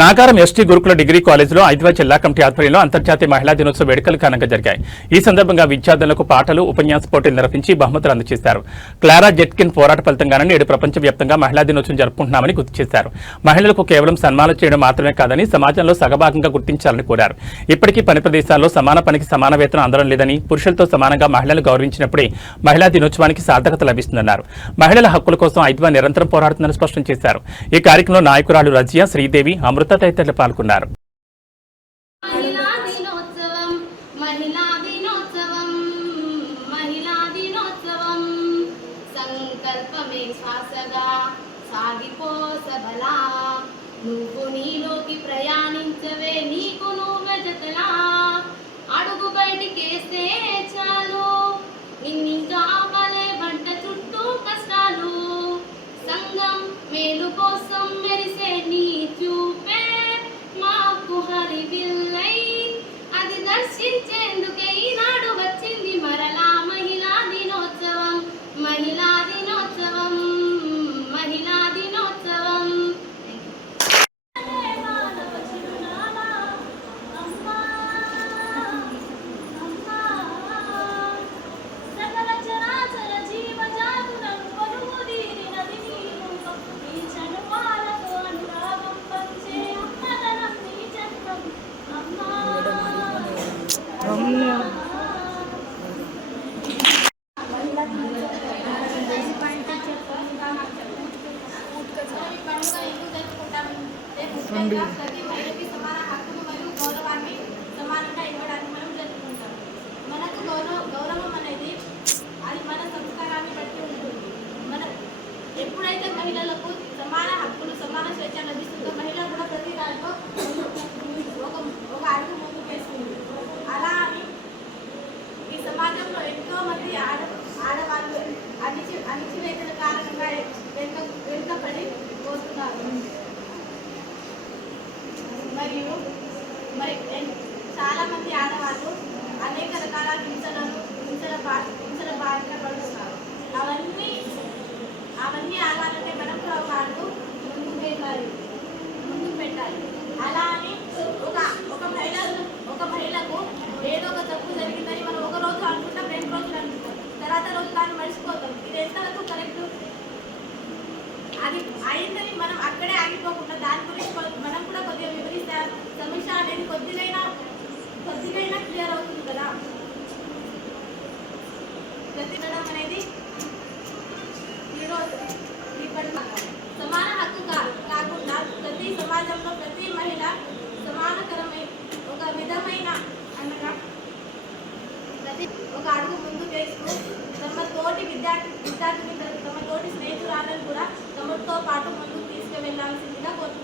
Nagaram ST గురుకుల degree కాలేజీలో హైదరాబాద్ జిల్లా కమిటీ ఆధ్వర్యంలో అంతర్జాతీయ మహిళా దినోత్సవ వేడుకలు ఘనంగా జరిగాయి. ఈ సందర్భంగా విద్యార్థులకు పాటలు, ఉపన్యాస పోటీలు నిర్వహించి బహుమతులు అందజేశారు. క్లారా జెట్కిన్ పోరాట ఫలితంగానే నేడు ప్రపంచవ్యాప్తంగా మహిళా దినోత్సవం జరుపుకుంటున్నామని గుర్తు చేశారు. మహిళలకు కేవలం సన్మానం చేయడం మాత్రమే కాదని సమాజంలో సగభాగంగా గుర్తించాలని కోరారు. ఇప్పటికీ పని ప్రదేశాల్లో సమాన పనికి సమాన వేతనం అందడం లేదని, పురుషులతో సమానంగా మహిళలు గౌరవించినప్పుడే మహిళా దినోత్సవానికి సార్థకత లభిస్తుందన్నారు. మహిళల హక్కుల కోసం హైదరాబాద్ నిరంతరం పోరాడుతుందని స్పష్టం చేశారు. ఈ కార్యక్రమంలో నాయకురాలు రజియా, శ్రీదేవి, అమృత తదితరులు పాల్గొన్నారు. నువ్వు నీలోకి ప్రయాణించవే, నీకు నువ్వే జతలా అడుగు బయటికేస్తే చాలు, ఇన్నింకా ఆపలే వంట చుట్టూ కష్టాలు. సంఘం మేలు కోసం మెరిసే నీ చూపే మాకు హరివిల్లై, అది దర్శించేందుకే ఈనాడు వచ్చింది మరలా మహిళా దినోత్సవం, మహిళా దినోత్సవం, మహిళా దినోత్సవం. ప్రతి మహిళకి సమాన హక్కును మరియు గౌరవాన్ని సమానంగా ఇవ్వడానికి మనం జరుపుకుంటాం. మనకు గౌరవం అనేది అది మన సంస్కారాన్ని బట్టి ఉంటుంది. ఎప్పుడైతే మహిళలకు సమాన హక్కులు, సమాన స్వేచ్ఛ లభిస్తుందో మహిళ కూడా ప్రతి దాంట్లో ఒక అడుగు ముందుకు వేస్తుంది. అలా అని ఈ సమాజంలో ఎంతో మంది ఆడవాళ్ళు అణిచివేతల కారణంగా వెనుకబడి పోతున్నారు. మరి చాలా మంది ఆడవాళ్ళు అనేక రకాల హింసల బారిన పడుతున్నారు. అవన్నీ ఆగాలంటే మనం కూడా ఒక అడుగు ముందుకు పెట్టాలి. అలా అని ఒక మహిళకు ఏదో ఒక తప్పు జరిగిందని మనం ఒక రోజు అనుకుంటాం, 2 రోజులు అనుకుంటాం, తర్వాత రోజు దాన్ని మర్చిపోతాం. ఇది ఎంతవరకు కరెక్ట్? అది అయిందని మనం అక్కడే ఆగిపోకుండా దాని గురించి మనం కూడా కొద్దిగా వివరిస్తే సమస్య అనేది కొద్దిగైనా క్లియర్ అవుతుంది కదా. ప్రతిదడం అనేది సమాన హక్కు కాకుండా ప్రతి సమాజంలో ప్రతి మహిళ సమానకరమైన ఒక విధమైన అనగా ఒక అడుగు ముందు వేస్తూ తమ తోటి విద్యార్థిని, తమ తోటి స్నేహితురాలను కూడా తమతో పాటు ముందుకు తీసుకువెళ్లాల్సిందిగా కోరుతున్నాను.